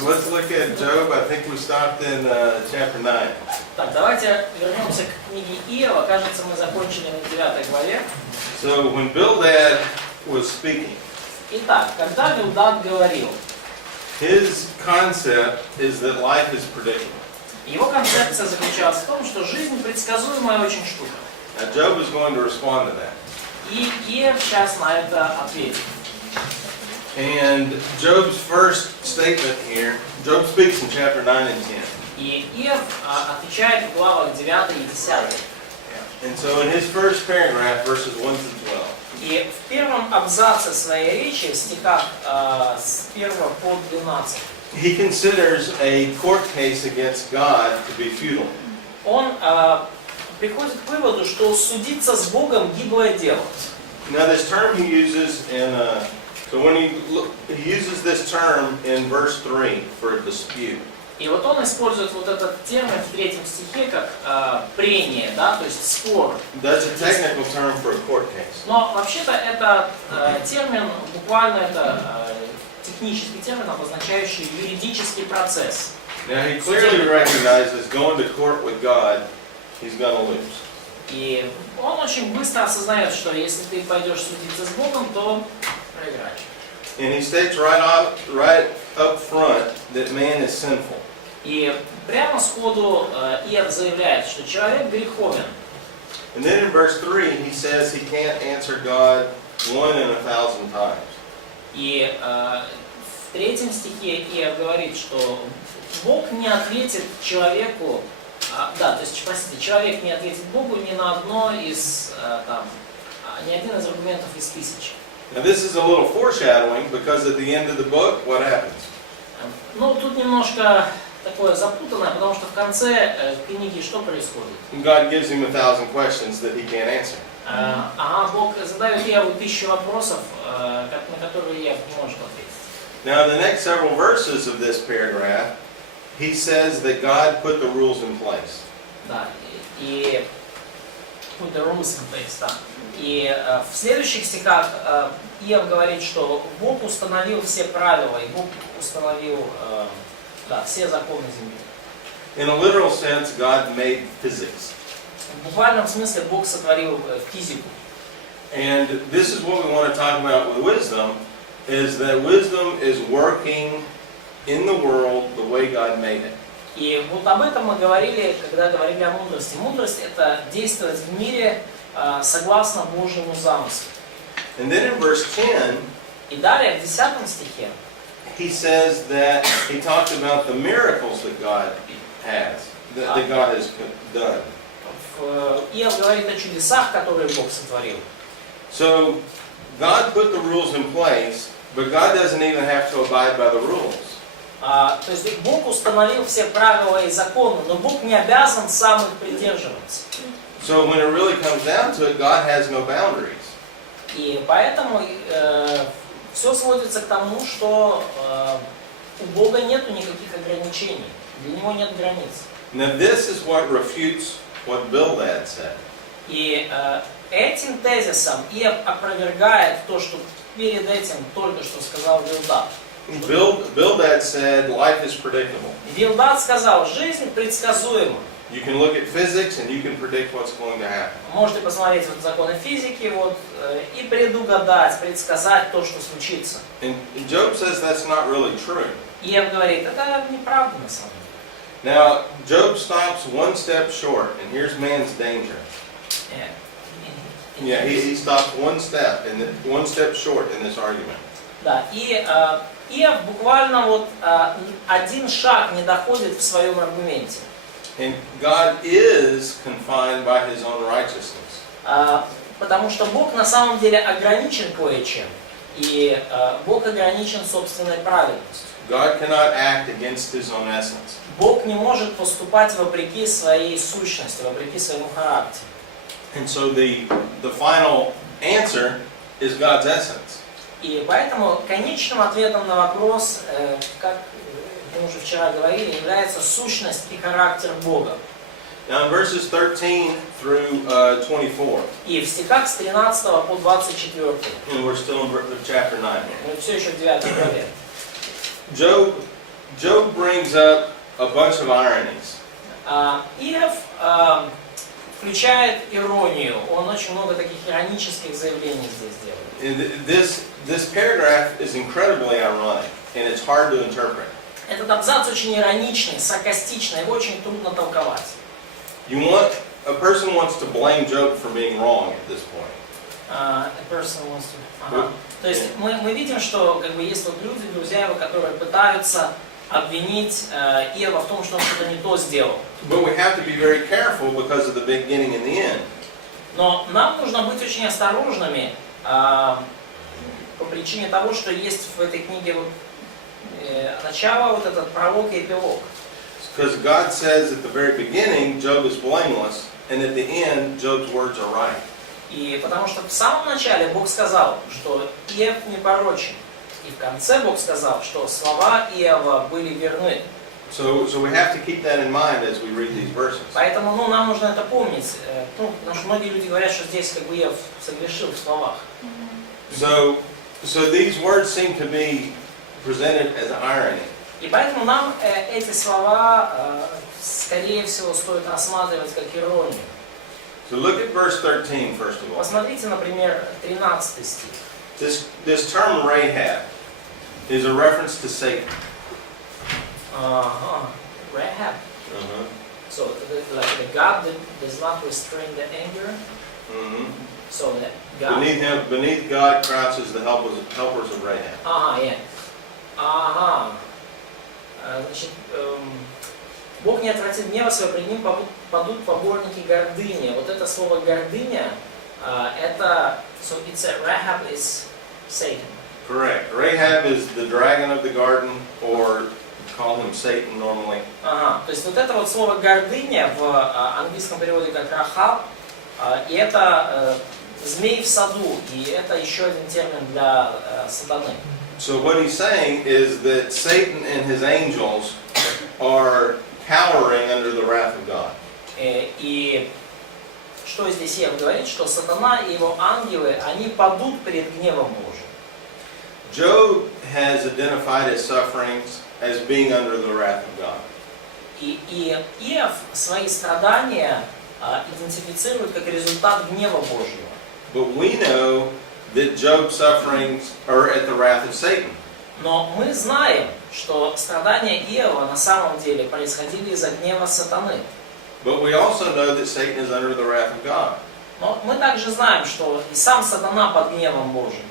So let's look at Job. I think we stopped in chapter 9. Так, давайте вернемся к книге Иова. Кажется, мы закончили на 9 главе. So when Bildad was speaking, Итак, когда Билдад говорил, his concept is that life is predictable. его концепция заключалась в том, что жизнь предсказуемая очень штука. Now Job is going to respond to that. И Иов сейчас на это ответит. And Job's first statement here, Job speaks in chapter 9 and 10. И Иов отвечает в главах 9 и 10. And so in his first paragraph, verses 1 through 12, И в первом абзаце своей речи, в стихах с 1 по 12, he considers a court case against God to be futile. он приходит к выводу, что судиться с Богом гиблое дело. Now this term he uses in, so when he uses this term in verse 3 for a dispute. И вот он использует вот этот термин в 3 стихе как прение, да, то есть спор. That's a technical term for a court case. Но вообще-то это термин, буквально это технический термин, обозначающий юридический процесс. Now he clearly recognizes going to court with God, he's going to lose. И он очень быстро осознает, что если ты пойдешь судиться с Богом, то проиграешь. And he states right up front that man is sinful. И прямо сходу Иов заявляет, что человек греховен. And then in verse 3 he says he can't answer God 1 in 1,000 times. И в 3 стихе Иов говорит, что Бог не ответит человеку, то есть, простите, человек не ответит Богу ни на одно из, ни один из аргументов из 1000. Now this is a little foreshadowing because at the end of the book, what happens? Ну, тут немножко такое запутанное, потому что в конце книги что происходит? God gives him 1,000 questions that he can't answer. Бог задает Иову 1000 вопросов, на которые Иов не может ответить. Now in the next several verses of this paragraph, he says that God put the rules in place. Да, и put the rules in place, да. И в следующих стихах Иов говорит, что Бог установил все правила, и Бог установил все законы земли. In a literal sense, God made physics. В буквальном смысле Бог сотворил физику. And this is what we want to talk about with wisdom, is that wisdom is working in the world the way God made it. И вот об этом мы говорили, когда говорили о мудрости. Мудрость — это действовать в мире согласно Божьему замыслу. And then in verse 10, и далее в 10 стихе he says that he talks about the miracles that God has, that God has done. Иов говорит о чудесах, которые Бог сотворил. So God put the rules in place, but God doesn't even have to abide by the rules. То есть Бог установил все правила и законы, но Бог не обязан сам их придерживаться. So when it really comes down to it, God has no boundaries. И поэтому все сводится к тому, что у Бога нету никаких ограничений, для Него нет границ. Now this is what refutes what Bildad said. И этим тезисом Иов опровергает то, что перед этим только что сказал Билдад. Bildad said life is predictable. Билдад сказал, жизнь предсказуема. You can look at physics and you can predict what's going to happen. Можете посмотреть вот законы физики и предугадать, предсказать то, что случится. And Job says that's not really true. Иов говорит, это неправда на самом деле. Now, Job stops one step short, and here's man's danger. Yeah, he stops one step short in this argument. Да, и Иов буквально один шаг не доходит в своем аргументе. And God is confined by His own righteousness. Потому что Бог на самом деле ограничен кое-чем, и Бог ограничен собственной праведностью. God cannot act against His own essence. Бог не может поступать вопреки своей сущности, вопреки своему характеру. And so the final answer is God's essence. И поэтому конечным ответом на вопрос, как мы уже вчера говорили, является сущность и характер Бога. Now in verses 13 through 24. И в стихах с 13 по 24. And we're still in chapter 9. Мы все еще в 9 главе. Job Job brings up a bunch of ironies. Иов включает иронию. Он очень много таких иронических заявлений здесь делает. And this paragraph is incredibly ironic, and it's hard to interpret. Этот абзац очень ироничный, саркастичный, его очень трудно толковать. A person wants to blame Job for being wrong at this point. A person wants to... То есть мы видим, что как бы есть вот люди, друзья его, которые пытаются обвинить Иова в том, что он что-то не то сделал. But we have to be very careful because of the beginning and the end. Но нам нужно быть очень осторожными по причине того, что есть в этой книге начало, вот этот пролог и эпилог. Because God says at the very beginning, Job is blameless, and at the end, Job's words are right. И потому что в самом начале Бог сказал, что Иов непорочен. И в конце Бог сказал, что слова Иова были верны. So we have to keep that in mind as we read these verses. Поэтому нам нужно это помнить. Потому что многие люди говорят, что здесь как бы Иов согрешил в словах. So these words seem to be presented as irony. И поэтому нам эти слова, скорее всего, стоит рассматривать как иронию. So look at verse 13 first of all. Посмотрите, например, 13 стих. This term Rahab is a reference to Satan. Rahab. So, like the God that does not restrain the anger. So that God. Beneath God crouches the helpers of Rahab. Значит, Бог не отвратит гнева своего, пред ним падут поборники гордыни. Вот это слово гордыня, это, so it's a, Rahab is Satan. Correct. Rahab is the dragon of the garden, or call him Satan normally. То есть вот это вот слово гордыня в английском переводе как Рахаб, и это змей в саду, и это еще один термин для сатаны. So what he's saying is that Satan and his angels are cowering under the wrath of God. И что здесь Иов говорит, что сатана и его ангелы, они падут перед гневом Божьим. Job has identified his sufferings as being under the wrath of God. И Иов свои страдания идентифицирует как результат гнева Божьего. But we know that Job's sufferings are at the wrath of Satan. Но мы знаем, что страдания Иова на самом деле происходили из-за гнева сатаны. But we also know that Satan is under the wrath of God. Но мы также знаем, что и сам сатана под гневом Божьим.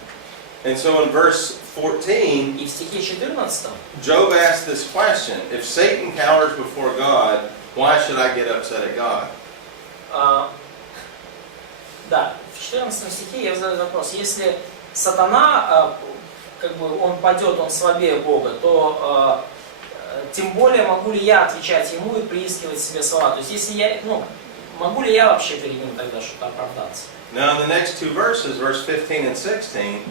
And so in verse 14, И в стихе 14 Job asks this question: if Satan cowers before God, why should I get upset at God? Да, в 14 стихе я задаю вопрос: если сатана, как бы он падет, он слабее Бога, то тем более могу ли я отвечать ему и приискивать себе слова? То есть если я, могу ли я вообще перед ним тогда что-то оправдаться? Now in the next two verses, verse 15 and 16,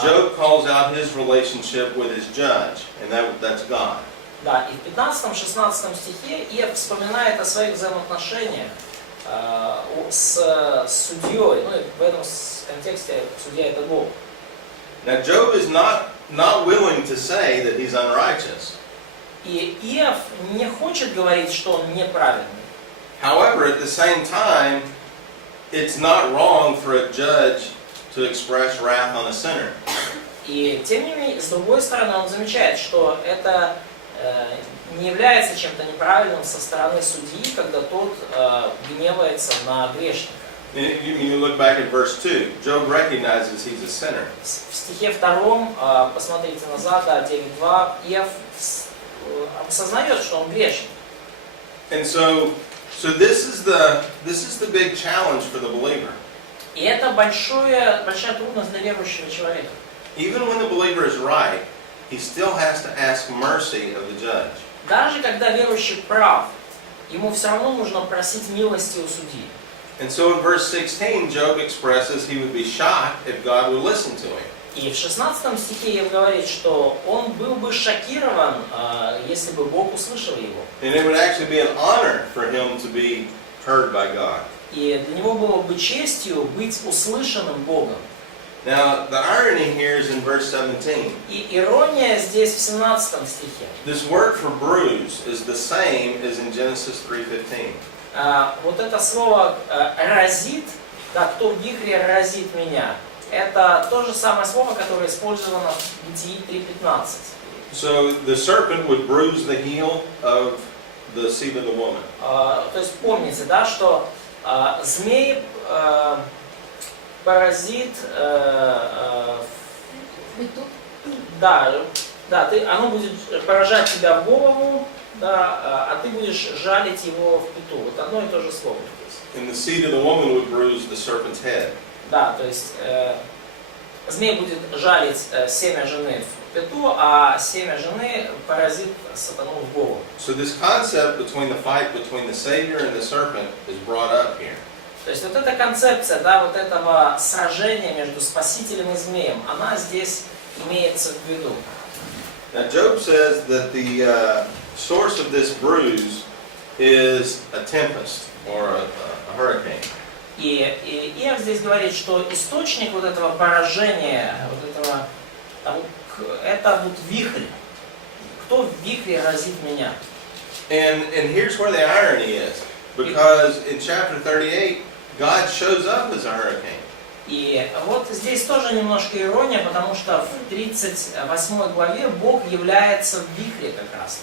Job calls out his relationship with his judge, and that's God. Да, и в 15-16 стихе Иов вспоминает о своих взаимоотношениях с судьей, и в этом контексте судья это Бог. Now Job is not willing to say that he's unrighteous. И Иов не хочет говорить, что он неправедный. However, at the same time, it's not wrong for a judge to express wrath on a sinner. И тем не менее, с другой стороны, он замечает, что это не является чем-то неправильным со стороны судьи, когда тот гневается на грешника. You look back at verse 2. Job recognizes he's a sinner. В стихе 2, посмотрите назад, 9:2, Иов осознает, что он грешен. And so this is the big challenge for the believer. И это большая трудность для верующего человека. Even when the believer is right, he still has to ask mercy of the judge. Даже когда верующий прав, ему все равно нужно просить милости у судьи. And so in verse 16, Job expresses he would be shocked if God would listen to him. И в 16 стихе Иов говорит, что он был бы шокирован, если бы Бог услышал его. And it would actually be an honor for him to be heard by God. И для него было бы честью быть услышанным Богом. Now, the irony here is in verse 17. И ирония здесь в 17 стихе. This word for bruise is the same as in Genesis 3:15. Вот это слово «разит», да, кто в вихре разит меня, это то же самое слово, которое использовано в Бытии 3:15. So the serpent would bruise the heel of the seed of the woman. То есть помните, да, что змей паразит, да, оно будет поражать тебя в голову, да, а ты будешь жалить его в пяту. Вот одно и то же слово здесь. And the seed of the woman would bruise the serpent's head. Да, то есть змей будет жалить семя жены в пяту, а семя жены поразит сатану в голову. So this concept between the fight between the Savior and the serpent is brought up here. То есть вот эта концепция, да, вот этого сражения между Спасителем и Змеем, она здесь имеется в виду. Now Job says that the source of this bruise is a tempest or a hurricane. И Иов здесь говорит, что источник вот этого поражения, вот этого, это вот вихрь. Кто в вихре разит меня? And here's where the irony is, because in chapter 38, God shows up as a hurricane. И вот здесь тоже немножко ирония, потому что в 38 главе Бог является в вихре как раз.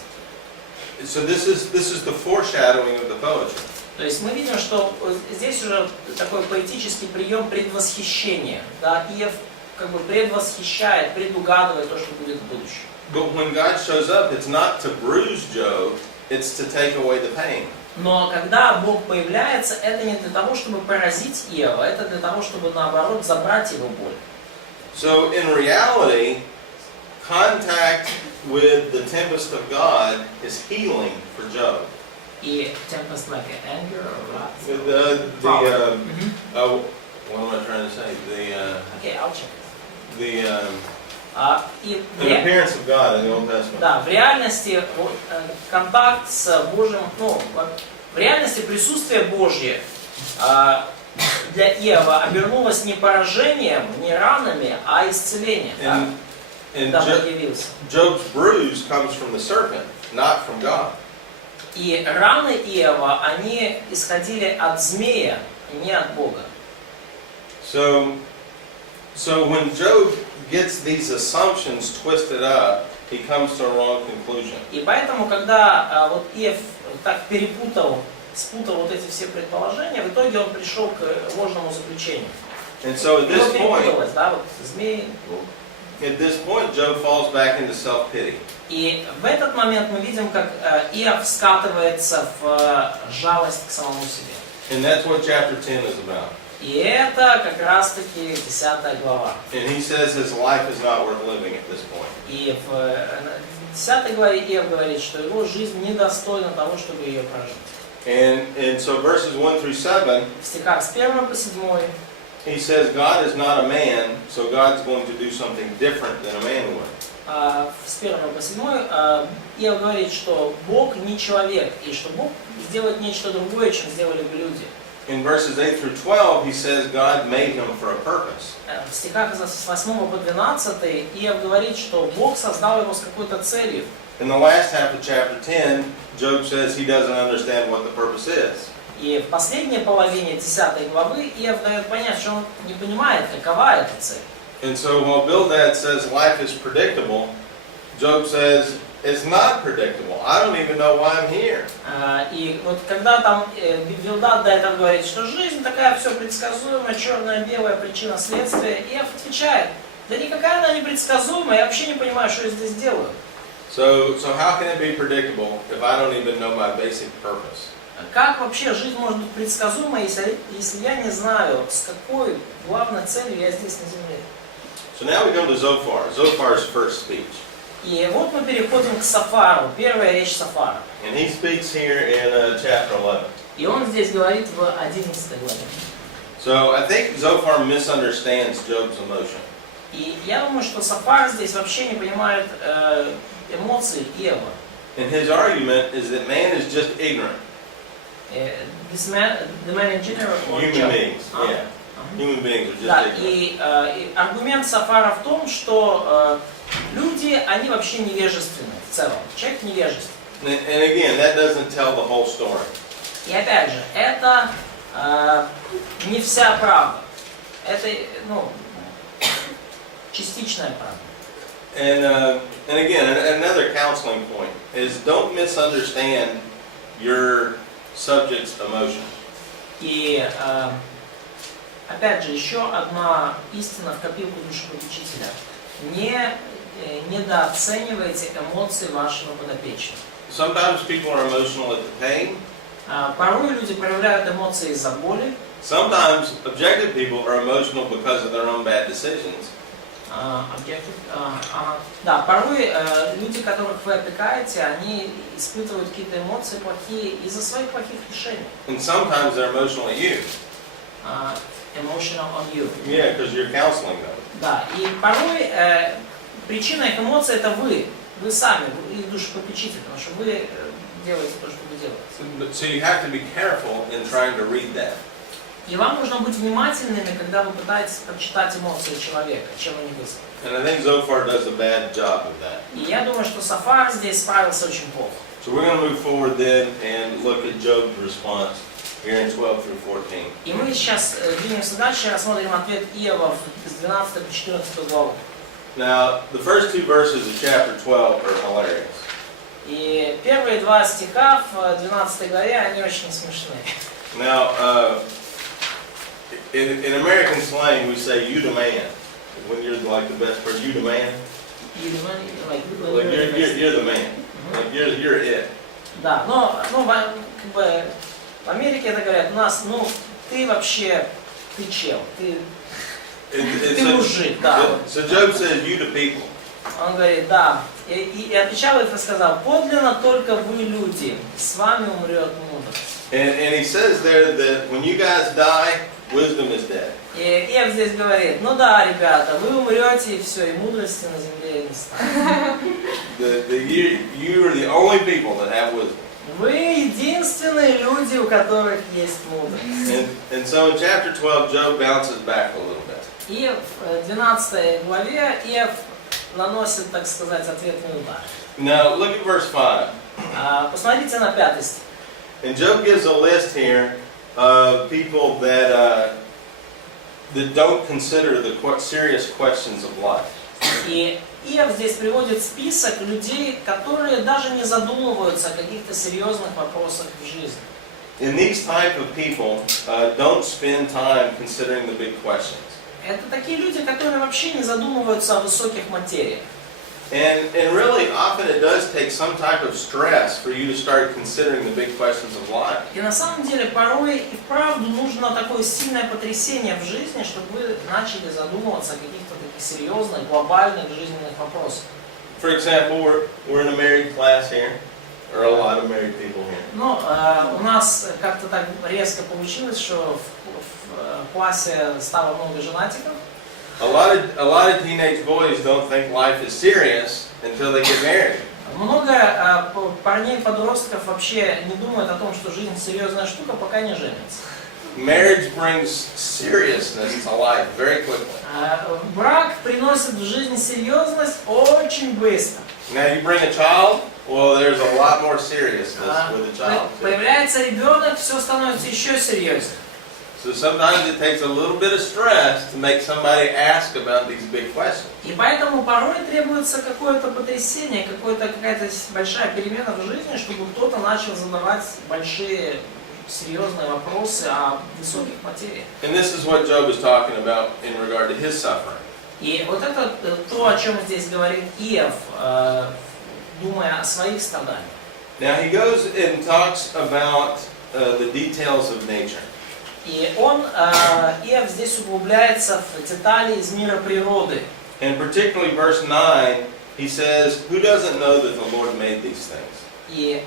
So this is the foreshadowing of the poetry. То есть мы видим, что здесь уже такой поэтический прием предвосхищения. Да, Иов как бы предвосхищает, предугадывает то, что будет в будущем. But when God shows up, it's not to bruise Job, it's to take away the pain. Но когда Бог появляется, это не для того, чтобы поразить Иова, это для того, чтобы наоборот забрать его боль. So in reality, contact with the tempest of God is healing for Job. И tempest like anger or wrath? What am I trying to say? Okay, I'll check. The appearance of God in the Old Testament. Да, в реальности контакт с Божьим, в реальности присутствие Божье для Иова обернулось не поражением, не ранами, а исцелением. And Job's bruise comes from the serpent, not from God. И раны Иова, они исходили от змея, не от Бога. So when Job gets these assumptions twisted up, he comes to a wrong conclusion. И поэтому, когда вот Иов так спутал вот эти все предположения, в итоге он пришел к ложному заключению. And so at this point, Job falls back into self-pity. И в этот момент мы видим, как Иов скатывается в жалость к самому себе. And that's what chapter 10 is about. И это как раз-таки 10 глава. And he says his life is not worth living at this point. И в 10 главе Иов говорит, что его жизнь недостойна того, чтобы ее прожить. And so verses 1 through 7, в стихах с 1 по 7, he says God is not a man, so God's going to do something different than a man would. С 1 по 7 Иов говорит, что Бог не человек, и что Бог сделает нечто другое, чем сделали бы люди. In verses 8 through 12, he says God made him for a purpose. В стихах с 8 по 12 Иов говорит, что Бог создал его с какой-то целью. In the last half of chapter 10, Job says he doesn't understand what the purpose is. И в последней половине 10 главы Иов дает понять, что он не понимает, какова эта цель. And so while Bildad says life is predictable, Job says it's not predictable. I don't even know why I'm here. И вот когда там Билдад до этого говорит, что жизнь такая все предсказуемая, черное-белое, причина-следствие, Иов отвечает, да никакая она не предсказуемая, я вообще не понимаю, что я здесь делаю. So how can it be predictable if I don't even know my basic purpose? Как вообще жизнь может быть предсказуемой, если я не знаю, с какой главной целью я здесь на земле? So now we come to Zophar. Zophar's first speech. И вот мы переходим к Софару, первая речь Софара. And he speaks here in chapter 11. И он здесь говорит в 11 главе. So I think Zophar misunderstands Job's emotion. И я думаю, что Софар здесь вообще не понимает эмоций Иова. And his argument is that man is just ignorant. The man in general or Human beings, yeah. Human beings are just Да, ignorant. и аргумент Сафара в том, что люди, они вообще невежественны в целом. Человек невежественный. And again, that doesn't tell the whole story. И опять же, это не вся правда. Это, частичная правда. And again, another counseling point is don't misunderstand your subject's emotions. И опять же, еще одна истина в копилку душепопечителя. Не недооценивайте эмоции вашего подопечного. Sometimes people are emotional at the pain. Порой люди проявляют эмоции из-за боли. Sometimes objective people are emotional because of their own bad decisions. Да, порой люди, которых вы опекаете, они испытывают какие-то эмоции плохие из-за своих плохих решений. And sometimes they're emotional at you. Emotional on you. Yeah, because you're counseling them. Да, и порой причина их эмоций это вы сами, их душепопечитель, потому что вы делаете то, что вы делаете. So you have to be careful in trying to read that. И вам нужно быть внимательными, когда вы пытаетесь прочитать эмоции человека, чем они вызваны. And I think Zophar does a bad job of that. И я думаю, что Сафар здесь справился очень плохо. So we're going to move forward then and look at Job's response here in 12 through 14. И мы сейчас двинемся дальше и рассмотрим ответ Иова с 12 по 14 главу. Now, the first two verses of chapter 12 are hilarious. И первые два стиха в 12 главе, они очень смешные. Now, in American slang, we say "you the man" when you're like the best person. You the man. Like you're the man. Like you're it. Да, но как бы в Америке это говорят, у нас, ты вообще, ты чел, ты мужик, да. So Job says, "You the people." Он говорит, да, и отвечал и сказал, подлинно только вы люди, с вами умрет мудрость. And he says there that when you guys die, wisdom is dead. И Иов здесь говорит, да, ребята, вы умрете и все, и мудрости на земле не станет. You are the only people that have wisdom. Вы единственные люди, у которых есть мудрость. And so in chapter 12, Job bounces back a little bit. И в 12 главе Иов наносит, так сказать, ответный удар. Now look at verse 5. Посмотрите на 5 стих. And Job gives a list here of people that don't consider the serious questions of life. И Иов здесь приводит список людей, которые даже не задумываются о каких-то серьезных вопросах в жизни. And these type of people don't spend time considering the big questions. Это такие люди, которые вообще не задумываются о высоких материях. And really, often it does take some type of stress for you to start considering the big questions of life. И на самом деле порой и вправду нужно такое сильное потрясение в жизни, чтобы вы начали задумываться о каких-то таких серьезных, глобальных жизненных вопросах. For example, we're in a married class here, or a lot of married people here. У нас как-то так резко получилось, что в классе стало много женатиков. A lot of teenage boys don't think life is serious until they get married. Много парней-подростков вообще не думают о том, что жизнь серьезная штука, пока не женятся. Marriage brings seriousness to life very quickly. Брак приносит в жизнь серьезность очень быстро. Now you bring a child, well, there's a lot more seriousness with a child. Появляется ребенок, все становится еще серьезнее. So sometimes it takes a little bit of stress to make somebody ask about these big questions. И поэтому порой требуется какое-то потрясение, какая-то большая перемена в жизни, чтобы кто-то начал задавать большие, серьезные вопросы о высоких материях. And this is what Job is talking about in regard to his suffering. И вот это то, о чем здесь говорит Иов, думая о своих страданиях. Now he goes and talks about the details of nature. И Иов здесь углубляется в детали из мира природы. And particularly verse 9, he says, "Who doesn't know that the Lord made these things?" И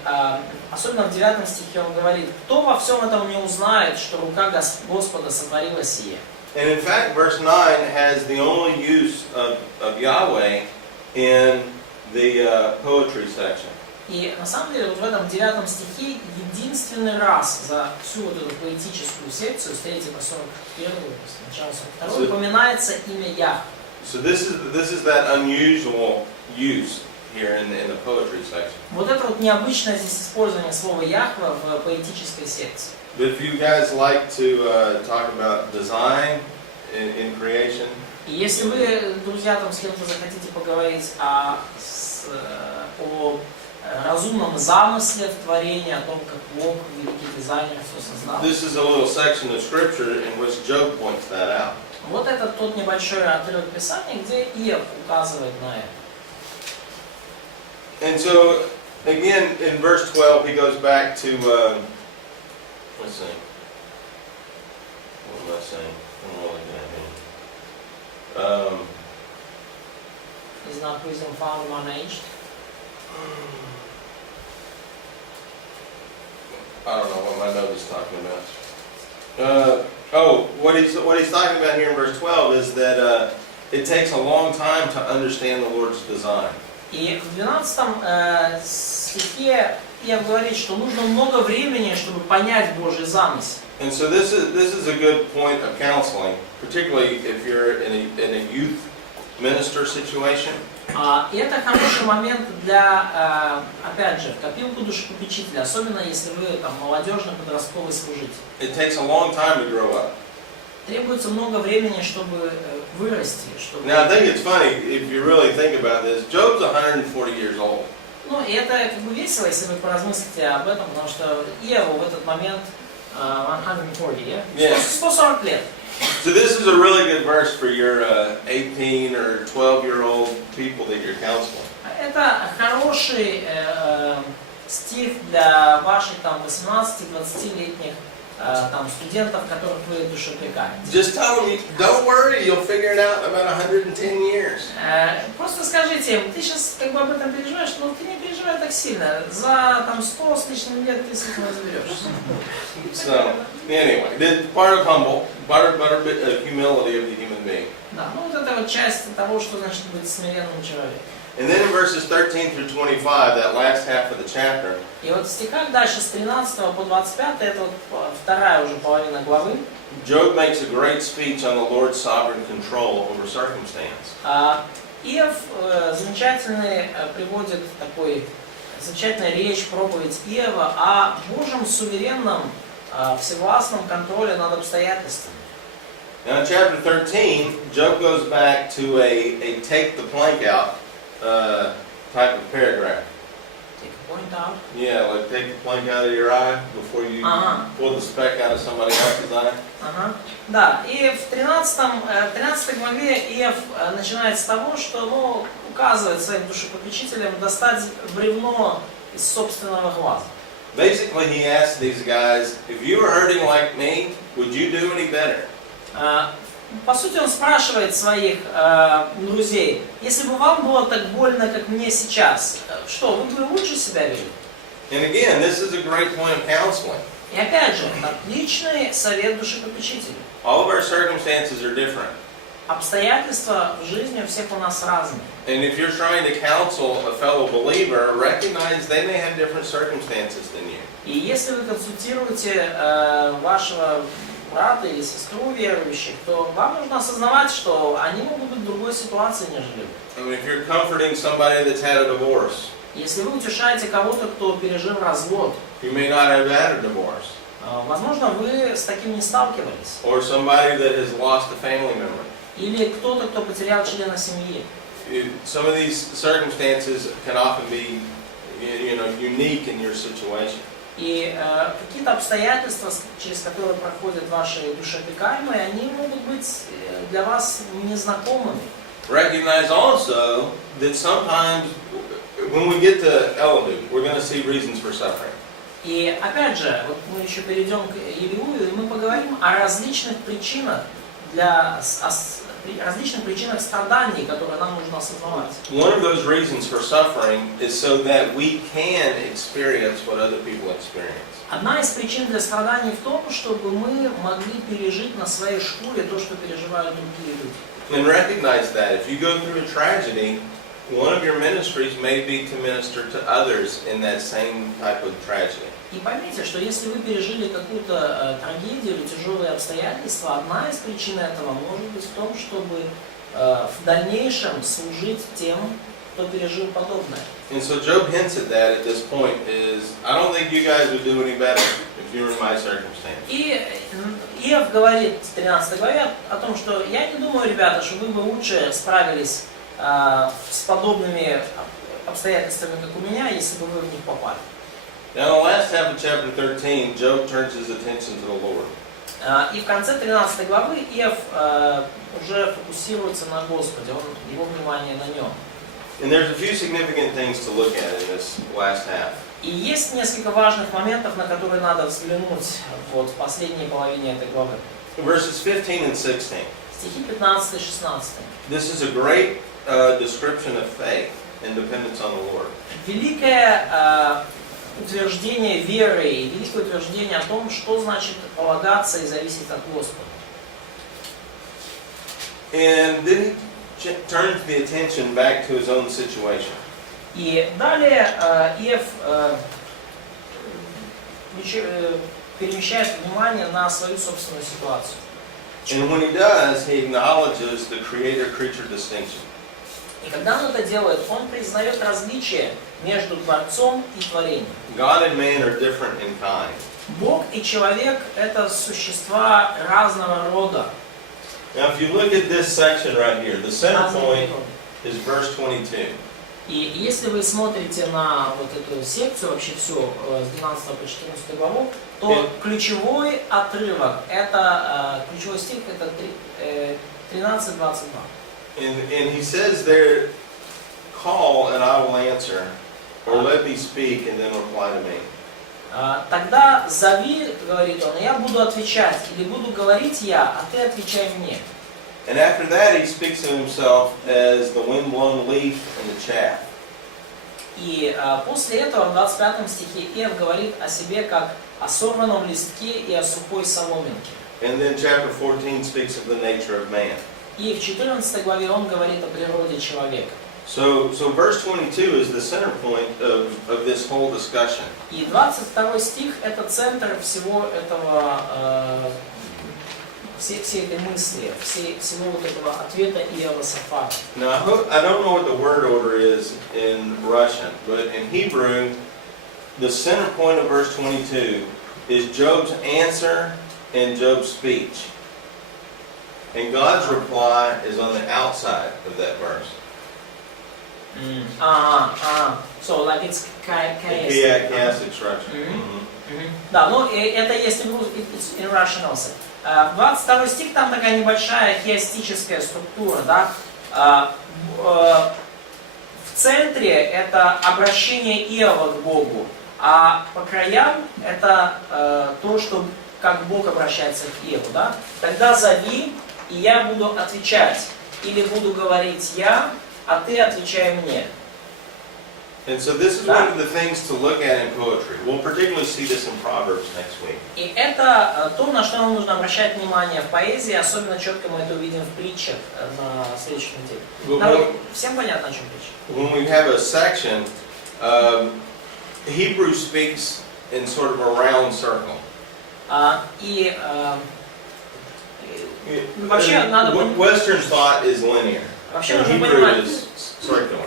особенно в 9 стихе он говорит, кто во всем этом не узнает, что рука Господа сотворила сие. And in fact, verse 9 has the only use of Yahweh in the poetry section. И на самом деле вот в этом 9 стихе единственный раз за всю вот эту поэтическую секцию с 3 по 41, с начала 42 упоминается имя Яхве. So this is that unusual use here in the poetry section. Вот это вот необычное здесь использование слова Яхве в поэтической секции. But if you guys like to talk about design in creation, И если вы, друзья, там с кем-то захотите поговорить о разумном замысле в творении, о том, как Бог, великий дизайнер, все создал. this is a little section of scripture in which Job points that out. Вот это тот небольшой отрывок Писания, где Иов указывает на это. And so, again, in verse 12, he goes back to, let's see, what am I saying? What am I looking at here? Is not wisdom found one-aged? I don't know what my note is talking about. What he's talking about here in verse 12 is that it takes a long time to understand the Lord's design. И в 12 стихе Иов говорит, что нужно много времени, чтобы понять Божий замысел. And so this is a good point of counseling, particularly if you're in a youth minister situation. И это хороший момент для, опять же, копилку душепопечителя, особенно если вы там молодежный подростковый служитель. It takes a long time to grow up. Требуется много времени, чтобы вырасти, чтобы... Now I think it's funny if you really think about this. Job's 140 years old. Ну, и это как бы весело, если вы поразмыслите об этом, потому что Иову в этот момент 140, yeah? 140 лет. So this is a really good verse for your 18 or 12-year-old people that you're counseling. Это хороший стих для ваших там 18-20-летних там студентов, которых вы душепрекаете. Just tell them, don't worry, you'll figure it out in about 110 years. Просто скажите им, ты сейчас как бы об этом переживаешь, но ты не переживай так сильно. За там 100 с лишним лет ты с этим разберешься. So anyway, this part of humility of the human being. Да, ну вот это вот часть того, что значит быть смиренным человеком. And then in verses 13 through 25, that last half of the chapter, И вот в стихах дальше с 13 по 25, это вот вторая уже половина главы. Job makes a great speech on the Lord's sovereign control over circumstance. Иов замечательный приводит такой замечательная речь, проповедь Иова о Божьем суверенном всевластном контроле над обстоятельствами. Now in chapter 13, Job goes back to a take the plank out type of paragraph. Take a point out. Yeah, like take the plank out of your eye before you pull the speck out of somebody else's eye. Да, и в 13 главе Иов начинает с того, что указывает своим душепопечителям достать бревно из собственного глаза. Basically, he asked these guys, if you were hurting like me, would you do any better? По сути, он спрашивает своих друзей, если бы вам было так больно, как мне сейчас, что, вы бы лучше себя вели? And again, this is a great point of counseling. И опять же, отличный совет душепопечителя. All of our circumstances are different. Обстоятельства в жизни у всех у нас разные. And if you're trying to counsel a fellow believer, recognize they may have different circumstances than you. И если вы консультируете вашего брата или сестру верующих, то вам нужно осознавать, что они могут быть в другой ситуации, нежели вы. I mean, if you're comforting somebody that's had a divorce, Если вы утешаете кого-то, кто пережил развод, you may not have had a divorce. Возможно, вы с таким не сталкивались. Or somebody that has lost a family member. Или кто-то, кто потерял члена семьи. Some of these circumstances can often be, unique in your situation. И какие-то обстоятельства, через которые проходят ваши душеопекаемые, они могут быть для вас незнакомыми. Recognize also that sometimes when we get to Elihu, we're going to see reasons for suffering. И опять же, вот мы еще перейдем к Илию, и мы поговорим о различных причинах различных причинах страданий, которые нам нужно осознавать. One of those reasons for suffering is so that we can experience what other people experience. Одна из причин для страданий в том, чтобы мы могли пережить на своей шкуре то, что переживают другие люди. And recognize that if you go through a tragedy, one of your ministries may be to minister to others in that same type of tragedy. И поймите, что если вы пережили какую-то трагедию или тяжелые обстоятельства, одна из причин этого может быть в том, чтобы в дальнейшем служить тем, кто пережил подобное. And so Job hints at that at this point is, I don't think you guys would do any better if you were in my circumstance. И Иов говорит в 13 главе о том, что я не думаю, ребята, что вы бы лучше справились с подобными обстоятельствами, как у меня, если бы вы в них попали. Now, in the last half of chapter 13, Job turns his attention to the Lord. И в конце 13 главы Иов уже фокусируется на Господе, его внимание на нем. And there's a few significant things to look at in this last half. И есть несколько важных моментов, на которые надо взглянуть вот в последней половине этой главы. Verses 15 and 16. Стихи 15 и 16. This is a great description of faith and dependence on the Lord. Великое утверждение веры и великое утверждение о том, что значит полагаться и зависеть от Господа. And then he turns the attention back to his own situation. И далее Иов перемещает внимание на свою собственную ситуацию. And when he does, he acknowledges the creator-creature distinction. И когда он это делает, он признает различие между Творцом и творением. God and man are different in kind. Бог и человек – это существа разного рода. Now, if you look at this section right here, the center point is verse 22. И если вы смотрите на вот эту секцию, вообще всю, с 12 по 14 главу, то ключевой отрывок, ключевой стих, это 13-22. And he says there, call and I will answer, or let me speak and then reply to me. Тогда зови, говорит он, и я буду отвечать, или буду говорить я, а ты отвечай мне. And after that he speaks of himself as the wind-blown leaf and the chaff. И после этого в 25 стихе Иов говорит о себе как о сорванном листке и о сухой соломинке. And then chapter 14 speaks of the nature of man. И в 14 главе он говорит о природе человека. So verse 22 is the center point of this whole discussion. И 22 стих – это центр всего этого, всей этой мысли, всего вот этого ответа Иова Сафара. Now, I don't know what the word order is in Russian, but in Hebrew, the center point of verse 22 is Job's answer and Job's speech. And God's reply is on the outside of that verse. So like it's chiastic structure. Да, ну это есть in Russian also. 22 стих, там такая небольшая хиастическая структура, да. В центре это обращение Иова к Богу, а по краям это то, что как Бог обращается к Иову, да. Тогда зови, и я буду отвечать, или буду говорить я, а ты отвечай мне. And so this is one of the things to look at in poetry. We'll particularly see this in Proverbs next week. И это то, на что нам нужно обращать внимание в поэзии, особенно четко мы это увидим в притчах на следующей неделе. Всем понятно, о чем притча? When we have a section, Hebrew speaks in sort of a round circle. И вообще надо понимать, Western thought is linear. вообще нужно понимать,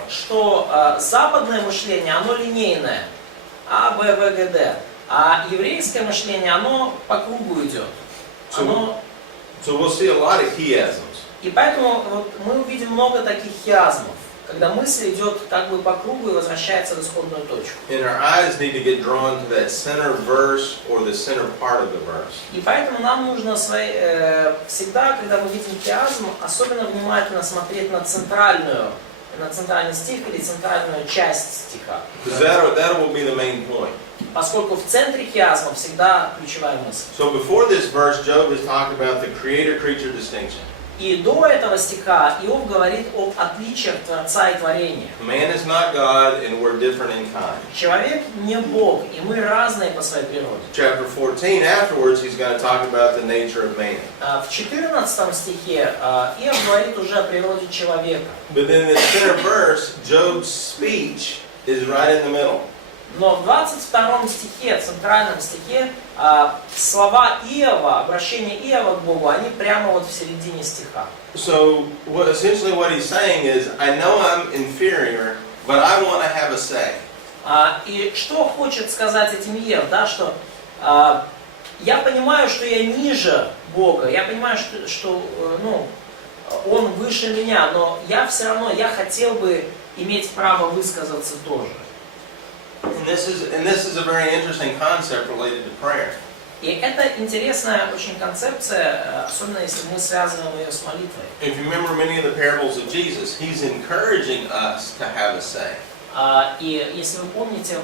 что западное мышление, оно линейное, А, Б, В, Г, Д, а еврейское мышление, оно по кругу идет. So we'll see a lot of chiasms. И поэтому вот, мы увидим много таких хиазмов, когда мысль идет как бы по кругу и возвращается в исходную точку. And our eyes need to get drawn to that center verse or the center part of the verse. И поэтому нам нужно всегда, когда мы видим хиазм, особенно внимательно смотреть на центральный стих или центральную часть стиха. Because that will be the main point. Поскольку в центре хиазма всегда ключевая мысль. So before this verse, Job has talked about the creator-creature distinction. И до этого стиха Иов говорит об отличиях Творца и творения. Man is not God, and we're different in kind. Человек не Бог, и мы разные по своей природе. Chapter 14, afterwards, he's going to talk about the nature of man. В 14 стихе Иов говорит уже о природе человека. But then the center verse, Job's speech, is right in the middle. Но в 22 стихе, в центральном стихе, слова Иова, обращение Иова к Богу, они прямо вот в середине стиха. So essentially what he's saying is, I know I'm inferior, but I want to have a say. И что хочет сказать этим Иов, да, что я понимаю, что я ниже Бога, я понимаю, что Он выше меня, но я все равно, я хотел бы иметь право высказаться тоже. And this is a very interesting concept related to prayer. И это интересная очень концепция, особенно если мы связываем ее с молитвой. If you remember many of the parables of Jesus, he's encouraging us to have a say. И если вы помните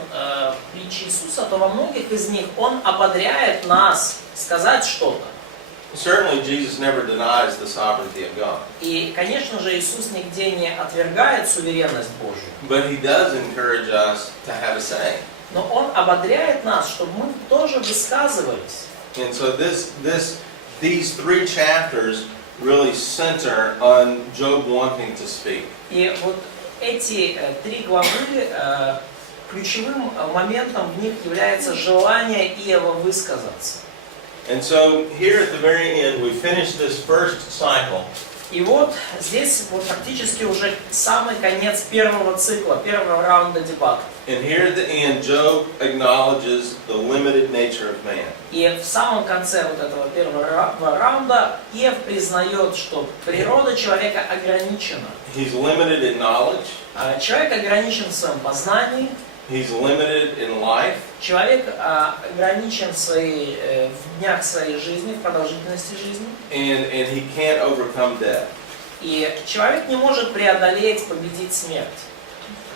притчи Иисуса, то во многих из них Он ободряет нас сказать что-то. Certainly, Jesus never denies the sovereignty of God. И, конечно же, Иисус нигде не отвергает суверенность Божью. But he does encourage us to have a say. Но Он ободряет нас, чтобы мы тоже высказывались. And so these 3 chapters really center on Job wanting to speak. И вот эти 3 главы, ключевым моментом в них является желание Иова высказаться. And so here at the very end, we finish this first cycle. И вот здесь вот практически уже самый конец первого цикла, первого раунда дебатов. And here at the end, Job acknowledges the limited nature of man. И в самом конце вот этого первого раунда Иов признает, что природа человека ограничена. He's limited in knowledge. Человек ограничен в своем познании. He's limited in life. Человек ограничен в днях своей жизни, в продолжительности жизни. And he can't overcome death. И человек не может преодолеть, победить смерть.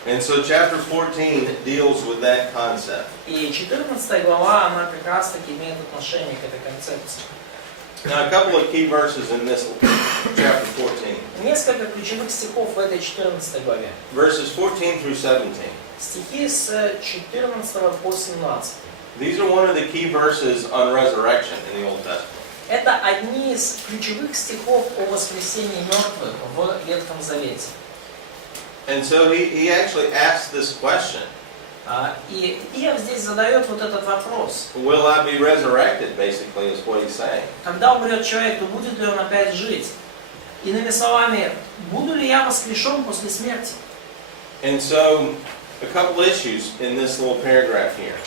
And so chapter 14 deals with that concept. И 14 глава, она как раз таки имеет отношение к этой концепции. Now a couple of key verses in this chapter 14. Несколько ключевых стихов в этой 14 главе. Verses 14 through 17. Стихи с 14 по 17. These are one of the key verses on resurrection in the Old Testament. Это одни из ключевых стихов о воскресении мертвых в Ветхом Завете. And so he actually asks this question. И Иов здесь задает вот этот вопрос. Will I be resurrected, basically, is what he's saying. Когда умрет человек, то будет ли он опять жить? Иными словами, буду ли я воскрешен после смерти? And so, a couple issues in this little paragraph here.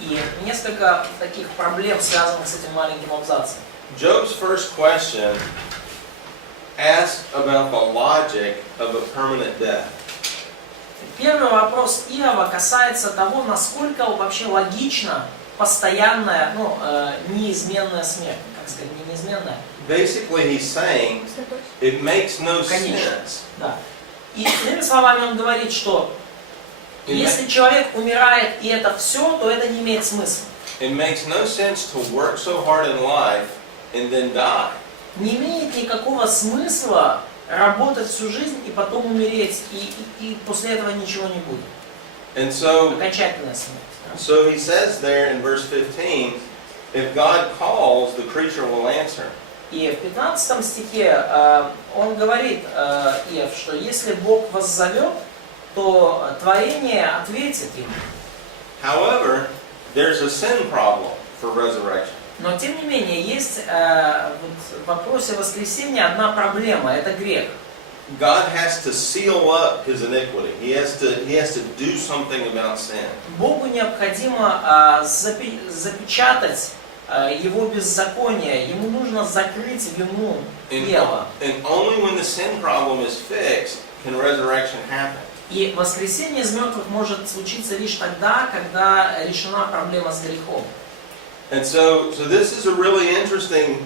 И несколько таких проблем, связанных с этим маленьким абзацем. Job's first question asks about the logic of a permanent death. Первый вопрос Иова касается того, насколько вообще логично постоянная, неизменная смерть. Как сказать, не неизменная? Basically, he's saying it makes no sense. Да. И иными словами он говорит, что если человек умирает и это все, то это не имеет смысла. It makes no sense to work so hard in life and then die. Не имеет никакого смысла работать всю жизнь и потом умереть, и после этого ничего не будет. And so, окончательная смерть. So he says there in verse 15, if God calls, the creature will answer. И в 15 стихе он говорит, Иов, что если Бог вас зовет, то творение ответит ему. However, there's a sin problem for resurrection. Но тем не менее, есть в вопросе воскресения одна проблема, это грех. God has to seal up his iniquity. He has to do something about sin. Богу необходимо запечатать его беззаконие, ему нужно закрыть вину дела. And only when the sin problem is fixed can resurrection happen. И воскресение из мертвых может случиться лишь тогда, когда решена проблема с грехом. And so this is a really interesting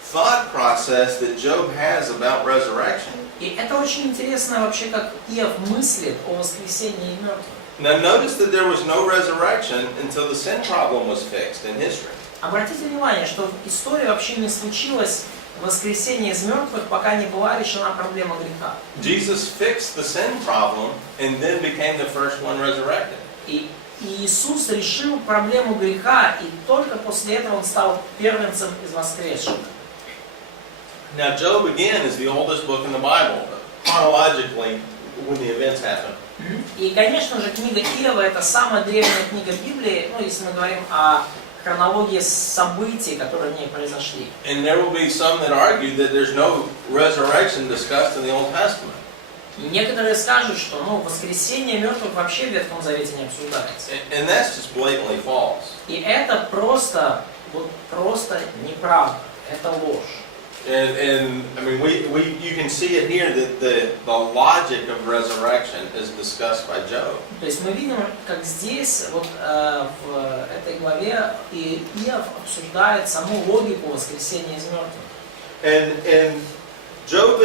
thought process that Job has about resurrection. И это очень интересно вообще, как Иов мыслит о воскресении мертвых. Now notice that there was no resurrection until the sin problem was fixed in history. Обратите внимание, что в истории вообще не случилось воскресения из мертвых, пока не была решена проблема греха. Jesus fixed the sin problem and then became the first one resurrected. И Иисус решил проблему греха, и только после этого Он стал первенцем из воскресших. Now, Job again is the oldest book in the Bible, chronologically, when the events happen. И, конечно же, книга Иова — это самая древняя книга Библии, ну, если мы говорим о хронологии событий, которые в ней произошли. And there will be some that argue that there's no resurrection discussed in the Old Testament. И некоторые скажут, что воскресение мертвых вообще в Ветхом Завете не обсуждается. And that's just blatantly false. И это просто неправда, это ложь. And I mean, you can see it here that the logic of resurrection is discussed by Job. То есть мы видим, как здесь, в этой главе, Иов обсуждает саму логику воскресения из мертвых. And Job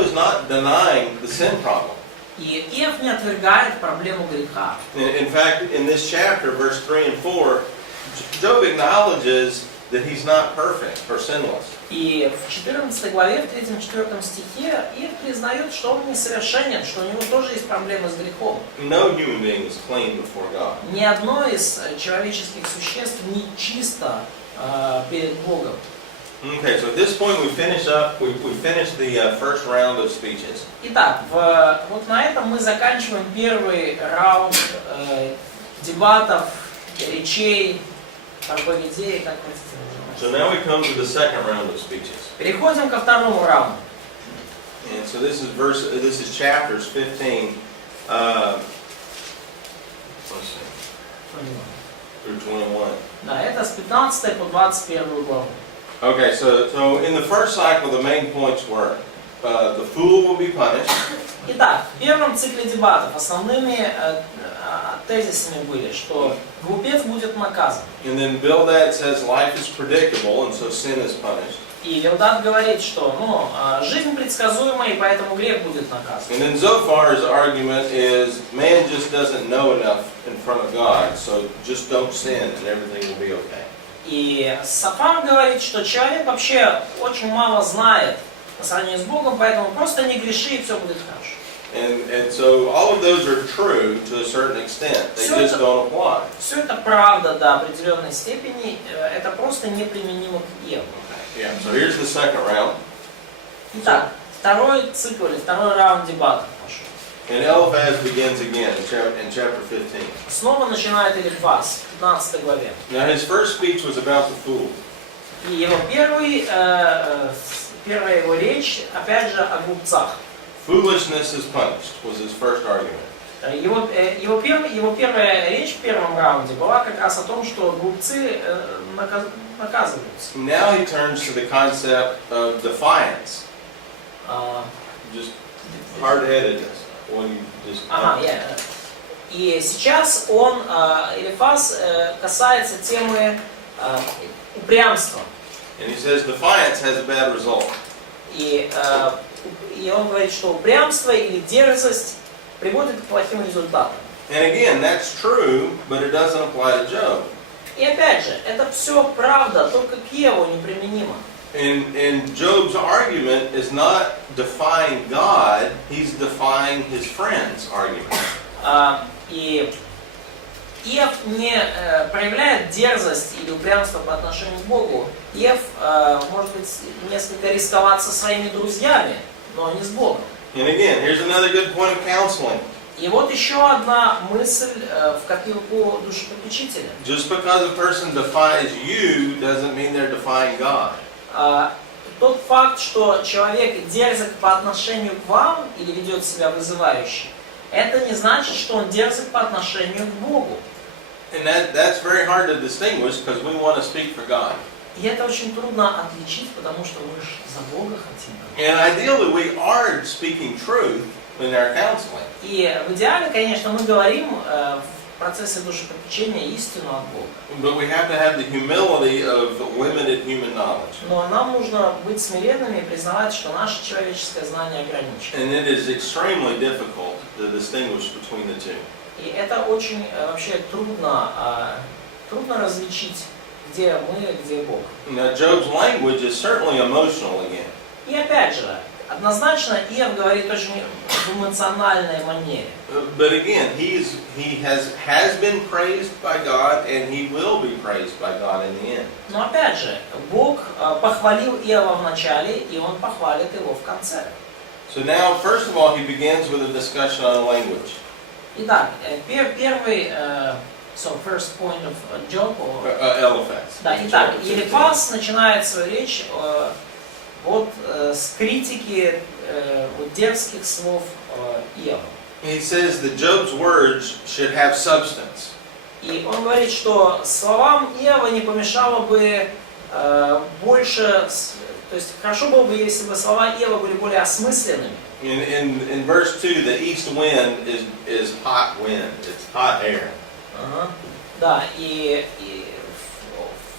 is not denying the sin problem. И Иов не отвергает проблему греха. In fact, in this chapter, verse 3 and 4, Job acknowledges that he's not perfect or sinless. И в 14 главе, в 3-4 стихе, Иов признает, что он несовершенен, что у него тоже есть проблемы с грехом. No human being is clean before God. Ни одно из человеческих существ не чисто перед Богом. Okay, so at this point we finished the first round of speeches. Итак, вот на этом мы заканчиваем первый раунд дебатов, речей, проповедей, как хотите называть. So now we come to the second round of speeches. Переходим ко второму раунду. And so this is chapters 15 through 21. Да, это с 15 по 21 главу. Okay, so in the first cycle, the main points were the fool will be punished. Итак, в первом цикле дебатов основными тезисами были, что глупец будет наказан. And then Bildad says life is predictable, and so sin is punished. И Билдад говорит, что жизнь предсказуема, и поэтому грех будет наказан. And then Zophar's argument is man just doesn't know enough in front of God, so just don't sin and everything will be okay. И Сафар говорит, что человек вообще очень мало знает по сравнению с Богом, поэтому просто не греши, и все будет хорошо. And so all of those are true to a certain extent. They just don't apply. Все это правда до определенной степени, это просто неприменимо к Еву. Yeah, so here's the second round. Итак, второй цикл, или второй раунд дебатов пошел. And Eliphaz begins again in chapter 15. Снова начинает Элифаз в 15 главе. Now his first speech was about the fool. И его первая его речь, опять же, о глупцах. Foolishness is punished was his first argument. Его первая речь в первом раунде была как раз о том, что глупцы наказываются. Now he turns to the concept of defiance. Just hard-headedness. И сейчас Элифаз касается темы упрямства. And he says defiance has a bad result. И он говорит, что упрямство или дерзость приводит к плохим результатам. And again, that's true, but it doesn't apply to Job. И опять же, это все правда, только к Еву неприменимо. And Job's argument is not defying God, he's defying his friend's argument. И Иов не проявляет дерзость или упрямство по отношению к Богу. Иов, может быть, несколько рисковать со своими друзьями, но не с Богом. And again, here's another good point of counseling. И вот еще одна мысль в копилку душепопечителя. Just because a person defies you doesn't mean they're defying God. Тот факт, что человек дерзок по отношению к вам или ведет себя вызывающе, это не значит, что он дерзок по отношению к Богу. And that's very hard to distinguish because we want to speak for God. И это очень трудно отличить, потому что мы же за Бога хотим. And ideally we are speaking truth in our counseling. И в идеале, конечно, мы говорим в процессе душепопечения истину от Бога. But we have to have the humility of limited human knowledge. Но нам нужно быть смиренными и признавать, что наше человеческое знание ограничено. And it is extremely difficult to distinguish between the two. И это очень вообще трудно различить где мы, где Бог. Now, Job's language is certainly emotional again. И опять же, однозначно Иов говорит очень в эмоциональной манере. But again, he has been praised by God, and he will be praised by God in the end. Но опять же, Бог похвалил Иова в начале, и Он похвалит его в конце. So now, first of all, he begins with a discussion on language. Итак, первый, first point of Job. Eliphaz. Да, итак, Елифаз начинает свою речь с критики дерзких слов Иова. He says that Job's words should have substance. И он говорит, что словам Иова не помешало бы больше, то есть хорошо было бы, если бы слова Иова были более осмысленными. In verse 2, the east wind is hot wind. It's hot air. Да, и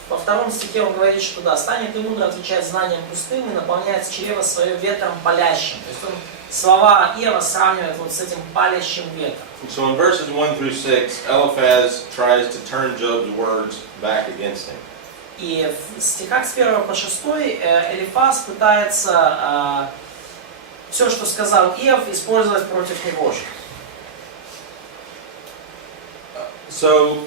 во втором стихе он говорит, что да, станет и мудро отвечать знанием пустым и наполняет чрево свое ветром палящим. То есть он слова Иова сравнивает вот с этим палящим ветром. So in verses 1 through 6, Eliphaz tries to turn Job's words back against him. И в стихах с 1 по 6 Элифаз пытается все, что сказал Иов, использовать против него же. So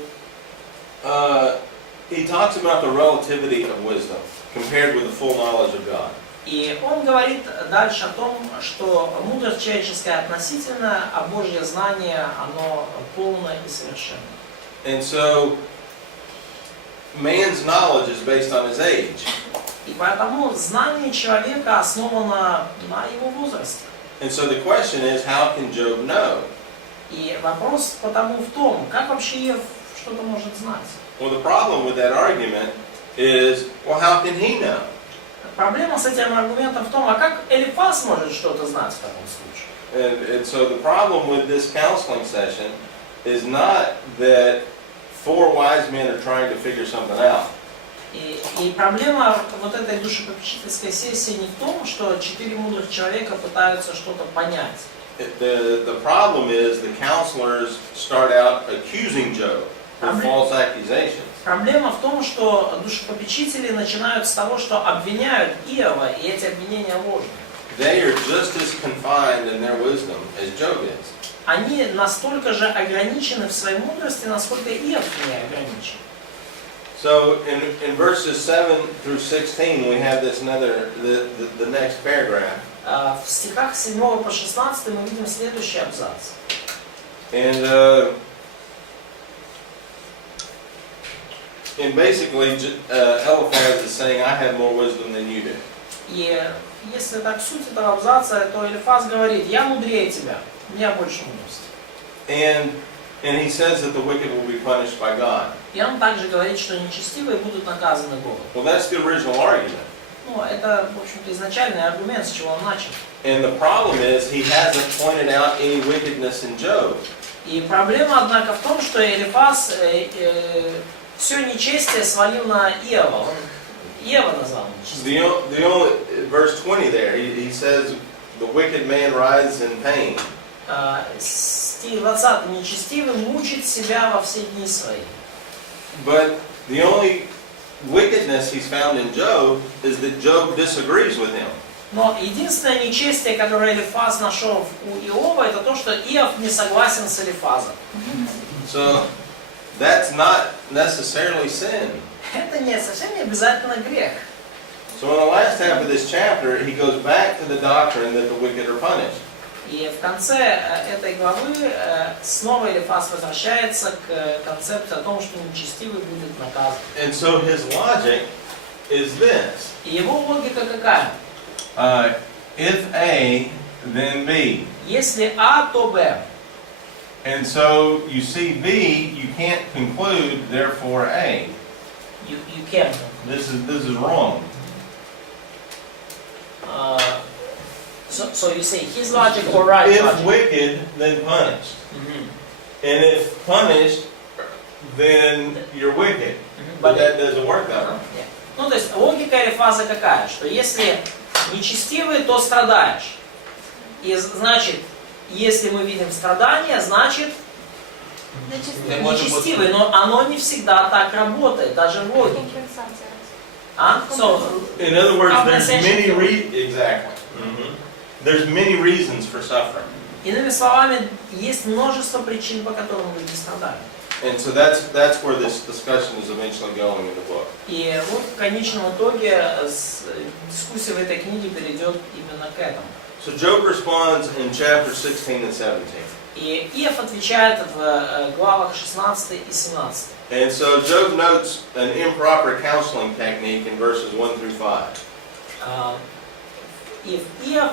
he talks about the relativity of wisdom compared with the full knowledge of God. И он говорит дальше о том, что мудрость человеческая относительно, а Божье знание, оно полное и совершенное. And so man's knowledge is based on his age. И поэтому знание человека основано на его возрасте. And so the question is, how can Job know? И вопрос потому в том, как вообще Иов что-то может знать. Well, the problem with that argument is, well, how can he know? Проблема с этим аргументом в том, а как Элифаз может что-то знать в таком случае? And so the problem with this counseling session is not that 4 wise men are trying to figure something out. И проблема вот этой душепопечительской сессии не в том, что 4 мудрых человека пытаются что-то понять. The problem is the counselors start out accusing Job of false accusations. Проблема в том, что душепопечители начинают с того, что обвиняют Иова, и эти обвинения ложны. They are just as confined in their wisdom as Job is. Они настолько же ограничены в своей мудрости, насколько Иов не ограничен. So in verses 7 through 16 we have this the next paragraph. В стихах с 7 по 16 мы видим следующий абзац. And basically Eliphaz is saying, I have more wisdom than you do. И если так суть этого абзаца, то Элифаз говорит, я мудрее тебя, у меня больше мудрости. And he says that the wicked will be punished by God. И он также говорит, что нечестивые будут наказаны Богом. Well, that's the original argument. Ну, это, в общем-то, изначальный аргумент, с чего он начал. And the problem is he hasn't pointed out any wickedness in Job. И проблема, однако, в том, что Элифаз все нечестие свалил на Иова. Он Иова назвал нечестивым. The only verse 20 there, he says, the wicked man writhes in pain. Стих 20. Нечестивый мучит себя во все дни свои. But the only wickedness he's found in Job is that Job disagrees with him. Но единственное нечестие, которое Элифаз нашел у Иова, это то, что Иов не согласен с Элифазом. So that's not necessarily sin. Это не совсем не обязательно грех. So in the last half of this chapter, he goes back to the doctrine that the wicked are punished. И в конце этой главы снова Элифаз возвращается к концепции о том, что нечестивый будет наказан. And so his logic is this. И его логика какая? If A, then B. Если А, то Б. And so you see B, you can't conclude, therefore A. You can't. This is wrong. So you say his logic or right If logic? wicked, then punished. And if punished, then you're wicked. But that doesn't work that way. Ну, то есть логика Элифаза какая? Что если нечестивый, то страдаешь. И значит, если мы видим страдания, значит Нечестивый, но оно не всегда так работает, даже в логике. So, in other words, there's compensation. there's many reasons for suffering. Иными словами, есть множество причин, по которым люди страдают. And so that's where this discussion is eventually going in the book. И вот в конечном итоге дискуссия в этой книге перейдет именно к этому. So Job responds in chapter 16 and 17. И Иов отвечает в главах 16 и 17. And so Job notes an improper counseling technique in verses 1 through 5. Иов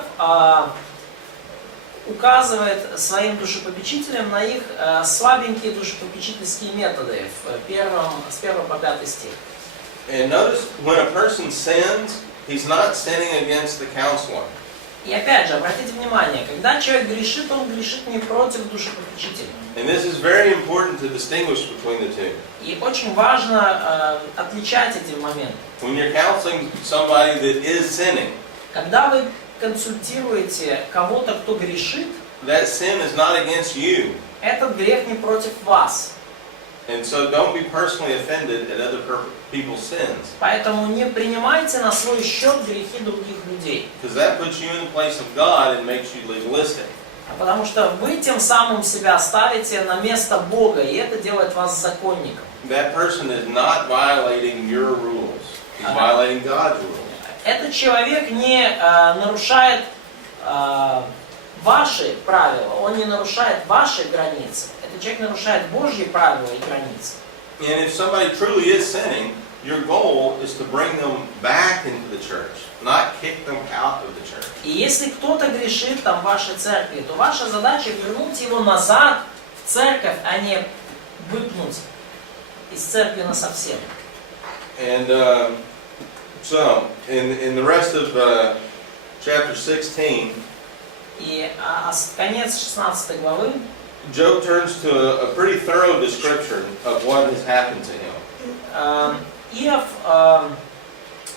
указывает своим душепопечителям на их слабенькие душепопечительские методы с 1 по 5 стих. And notice when a person sins, he's not sinning against the counselor. И опять же, обратите внимание, когда человек грешит, он грешит не против душепопечителя. And this is very important to distinguish between the two. И очень важно отличать эти моменты. When you're counseling somebody that is sinning, Когда вы консультируете кого-то, кто грешит, that sin is not against you. этот грех не против вас. And so don't be personally offended at other people's sins. Поэтому не принимайте на свой счет грехи других людей. Because that puts you in the place of God and makes you legalistic. Потому что вы тем самым себя ставите на место Бога, и это делает вас законником. That person is not violating your rules. He's violating God's rules. Этот человек не нарушает ваши правила, он не нарушает ваши границы. Этот человек нарушает Божьи правила и границы. And if somebody truly is sinning, your goal is to bring them back into the church, not kick them out of the church. И если кто-то грешит там в вашей церкви, то ваша задача вернуть его назад в церковь, а не выпнуть из церкви насовсем. And so, in the rest of chapter 16, И конец 16 главы, Job turns to a pretty thorough description of what has happened to him. Иов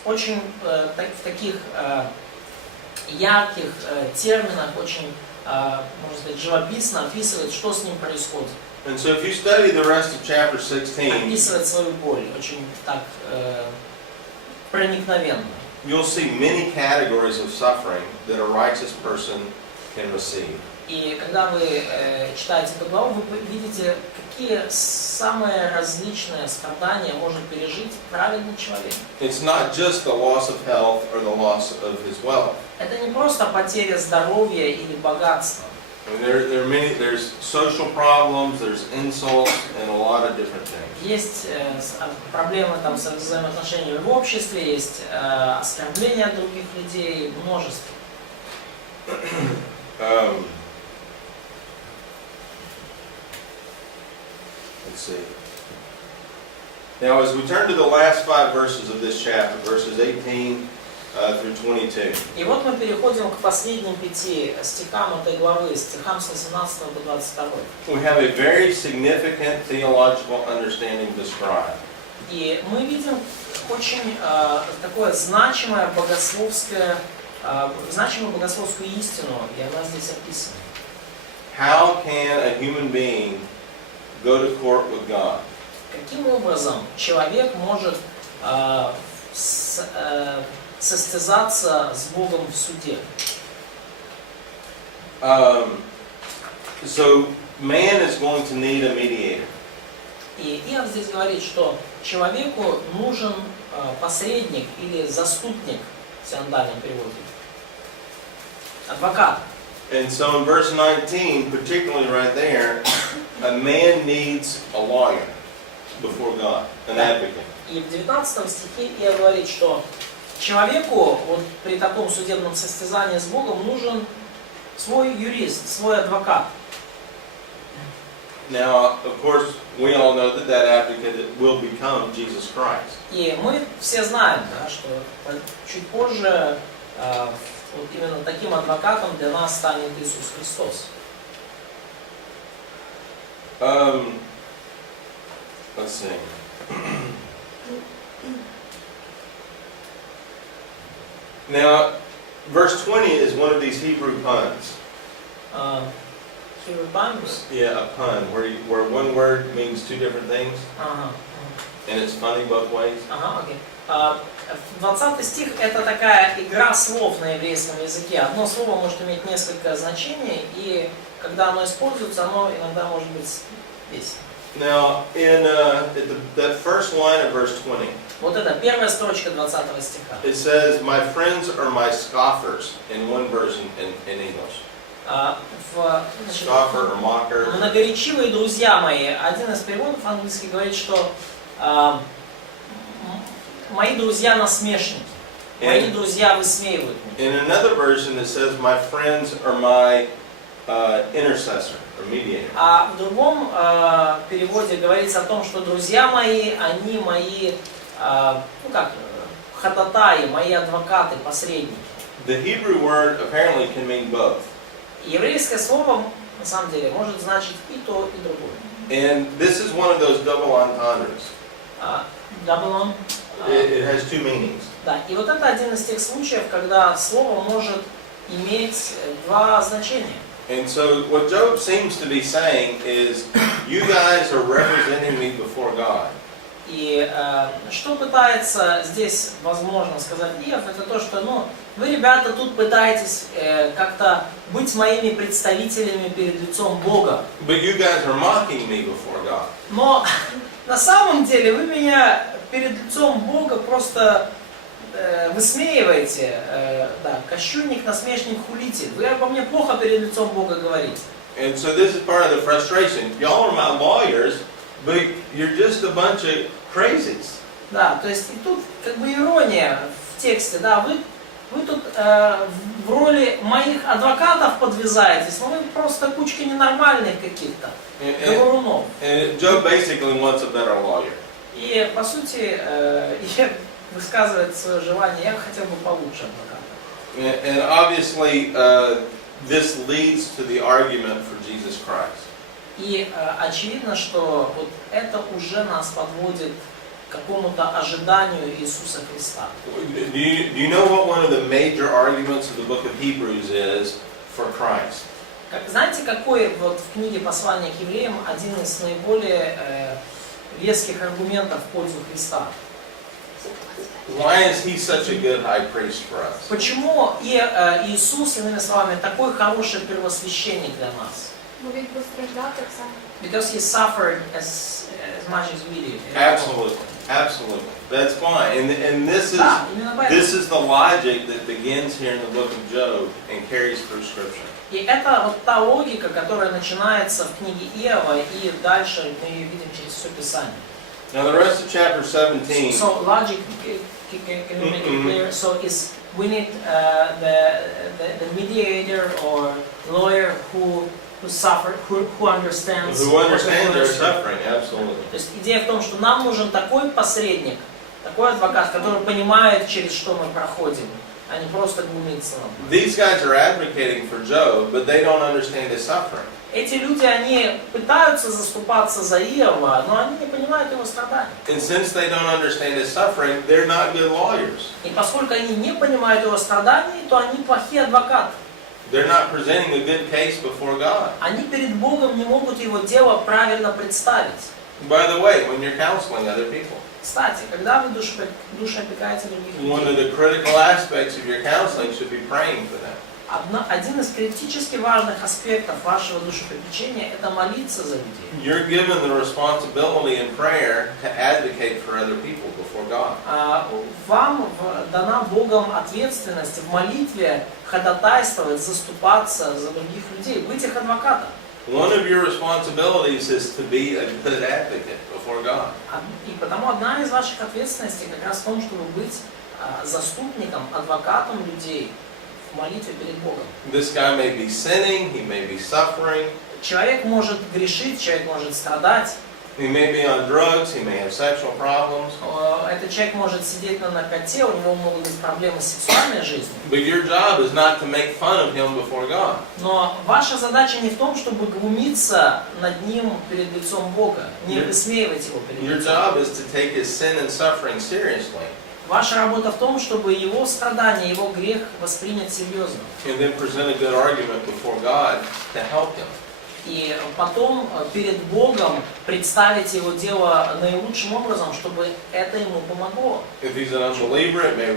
очень в таких ярких терминах, очень, можно сказать, живописно описывает, что с ним происходит. And so if you study the rest of chapter 16, Описывает свою боль очень так проникновенно. you'll see many categories of suffering that a righteous person can receive. И когда вы читаете эту главу, вы видите, какие самые различные страдания может пережить праведный человек. It's not just the loss of health or the loss of his wealth. Это не просто потеря здоровья или богатства. I mean, there's social problems, there's insults, and a lot of different things. Есть проблемы там с взаимоотношениями в обществе, есть оскорбления других людей, множество. Let's see. Now, as we turn to the last 5 verses of this chapter, verses 18 through 22. И вот мы переходим к последним 5 стихам этой главы, стихам с 18 до 22. We have a very significant theological understanding described. И мы видим очень такое значимую богословскую истину, и она здесь описана. How can a human being go to court with God? Каким образом человек может состязаться с Богом в суде? So man is going to need a mediator. И Иов здесь говорит, что человеку нужен посредник или заступник, в синодальном переводе, адвокат. And so in verse 19, particularly right there, a man needs a lawyer before God, an advocate. И в 19 стихе Иов говорит, что человеку вот при таком судебном состязании с Богом нужен свой юрист, свой адвокат. Now, of course, we all know that that advocate will become Jesus Christ. И мы все знаем, да, что чуть позже вот именно таким адвокатом для нас станет Иисус Христос. Let's see. Now, verse 20 is one of these Hebrew puns. Yeah, a pun, where one word means two different things, and it's funny both ways. Ага, окей. 20 стих — это такая игра слов на еврейском языке. Одно слово может иметь несколько значений, и когда оно используется, оно иногда может быть весело. Now, in that first line of verse 20, Вот это первая строчка 20 стиха. it says, "My friends are my scoffers," in one version in English. Scoffer or mocker. Многоречивые друзья мои. Один из переводов английский говорит, что мои друзья насмешники, мои друзья высмеивают меня. In another version, it says, "My friends are my intercessor or mediator." А в другом переводе говорится о том, что друзья мои, они мои, ходатаи, мои адвокаты, посредники. The Hebrew word apparently can mean both. Еврейское слово на самом деле может значить и то, и другое. And this is one of those double entendres. Double on. It has two meanings. Да, и вот это один из тех случаев, когда слово может иметь два значения. And so what Job seems to be saying is, you guys are representing me before God. И что пытается здесь, возможно, сказать Иов, это то, что, вы, ребята, тут пытаетесь как-то быть моими представителями перед лицом Бога. But you guys are mocking me before God. Но на самом деле вы меня перед лицом Бога просто высмеиваете, кощунник, насмешник, хулитель. Вы обо мне плохо перед лицом Бога говорите. And so this is part of the frustration. Y'all are my lawyers, but you're just a bunch of crazies. Да, то есть и тут как бы ирония в тексте, да, вы тут в роли моих адвокатов подвязаетесь, но вы просто кучка ненормальных каких-то говорунов. And Job basically wants a better lawyer. И по сути высказывает свое желание, я хотел бы получше адвоката. And obviously this leads to the argument for Jesus Christ. И очевидно, что вот это уже нас подводит к какому-то ожиданию Иисуса Христа. Do you know what one of the major arguments of the book of Hebrews is for Christ? Знаете, какой вот в книге послания к евреям один из наиболее веских аргументов в пользу Христа? Why is he such a good high priest for us? Почему Иисус, иными словами, такой хороший первосвященник для нас? Because he suffered as much as we did. Absolutely, absolutely. That's fine. And this is the logic that begins here in the book of Job and carries through Scripture. И это вот та логика, которая начинается в книге Иова, и дальше мы ее видим через все Писание. Now the rest of chapter 17. So logic, can you make it clear? So we need the mediator or lawyer who understands. Who understands our suffering, absolutely. То есть идея в том, что нам нужен такой посредник, такой адвокат, который понимает, через что мы проходим, а не просто глумится нам. These guys are advocating for Job, but they don't understand his suffering. Эти люди, они пытаются заступаться за Иова, но они не понимают его страданий. And since they don't understand his suffering, they're not good lawyers. И поскольку они не понимают его страданий, то они плохие адвокаты. They're not presenting a good case before God. Они перед Богом не могут его дело правильно представить. By the way, when you're counseling other people, кстати, когда вы душеопекаете других людей, one of the critical aspects of your counseling should be praying for them. Один из критически важных аспектов вашего душепопечения – это молиться за людей. You're given the responsibility in prayer to advocate for other people before God. Вам дана Богом ответственность в молитве ходатайствовать, заступаться за других людей, быть их адвокатом. One of your responsibilities is to be a good advocate before God. И потому одна из ваших ответственностей как раз в том, чтобы быть заступником, адвокатом людей в молитве перед Богом. This guy may be sinning, he may be suffering. Человек может грешить, человек может страдать. He may be on drugs, he may have sexual problems. Этот человек может сидеть на наркоте, у него могут быть проблемы с сексуальной жизнью. But your job is not to make fun of him before God. Но ваша задача не в том, чтобы глумиться над ним перед лицом Бога, не высмеивать его перед лицом. Your job is to take his sin and suffering seriously. Ваша работа в том, чтобы его страдания, его грех воспринять серьезно. And then present a good argument before God to help him. и потом перед Богом представить его дело наилучшим образом, чтобы это ему помогло. If he's an unbeliever, it may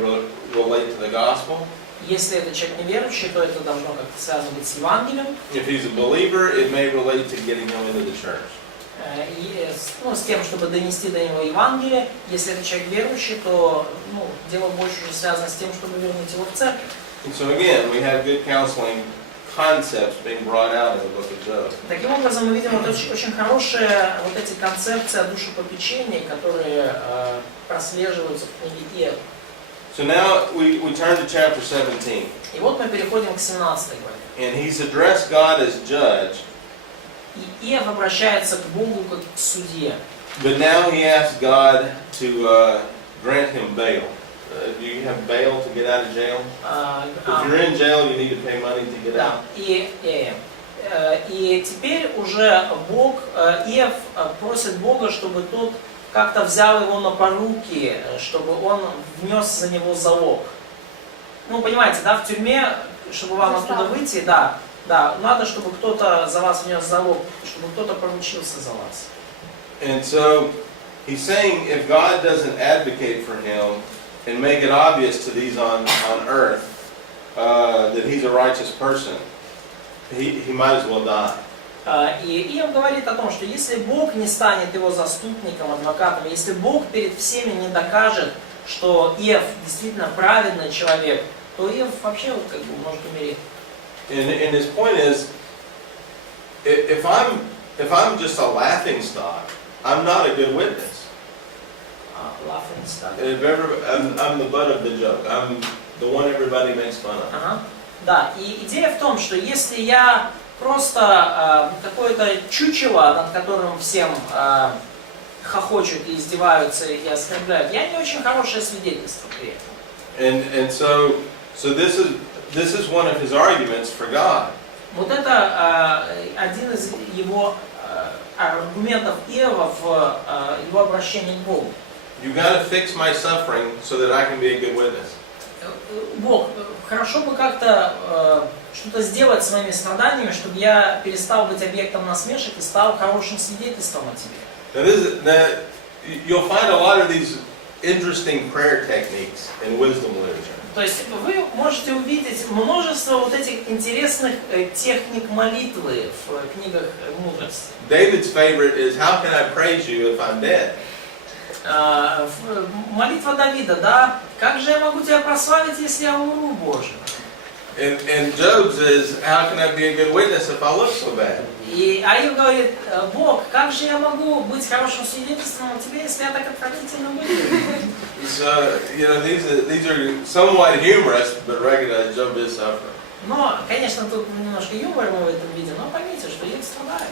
relate to the gospel. Если это человек неверующий, то это должно как-то связано быть с Евангелием. If he's a believer, it may relate to getting him into the church. С тем, чтобы донести до него Евангелие. Если это человек верующий, то дело больше уже связано с тем, чтобы вернуть его в церковь. And so again, we have good counseling concepts being brought out in the book of Job. Таким образом, мы видим очень хорошие вот эти концепции о душепопечении, которые прослеживаются в книге Иов. So now we turn to chapter 17. И вот мы переходим к 17 главе. And he's addressed God as judge. И Иов обращается к Богу как к судье. But now he asks God to grant him bail. Do you have bail to get out of jail? If you're in jail, you need to pay money to get out. И теперь уже Иов просит Бога, чтобы тот как-то взял его на поруки, чтобы он внес за него залог. Ну, понимаете, да, в тюрьме, чтобы вам оттуда выйти, да, надо, чтобы кто-то за вас внес залог, чтобы кто-то поручился за вас. And so he's saying if God doesn't advocate for him and make it obvious to these on earth that he's a righteous person, he might as well die. И Иов говорит о том, что если Бог не станет его заступником, адвокатом, если Бог перед всеми не докажет, что Иов действительно праведный человек, то Иов вообще как бы может умереть. And his point is, if I'm just a laughing stock, I'm not a good witness. Laughing stock. I'm the butt of the joke. I'm the one everybody makes fun of. Да, и идея в том, что если я просто какое-то чучело, над которым всем хохочут и издеваются и оскорбляют, я не очень хорошее свидетельство при этом. And so this is one of his arguments for God. Вот это один из его аргументов Иова в его обращении к Богу. You gotta fix my suffering so that I can be a good witness. Бог, хорошо бы как-то что-то сделать с моими страданиями, чтобы я перестал быть объектом насмешек и стал хорошим свидетельством о тебе. You'll find a lot of these interesting prayer techniques in wisdom literature. То есть вы можете увидеть множество вот этих интересных техник молитвы в книгах мудрости. David's favorite is how can I praise you if I'm dead? Молитва Давида, да? Как же я могу тебя прославить, если я умру, Боже? And Job's is how can I be a good witness if I look so bad? И Иов говорит, Бог, как же я могу быть хорошим свидетельством о тебе, если я так отвратительно выгляжу? So, these are somewhat humorous, but recognize Job is suffering. Но, конечно, тут немножко юмора мы в этом видим, но поймите, что Иов страдает.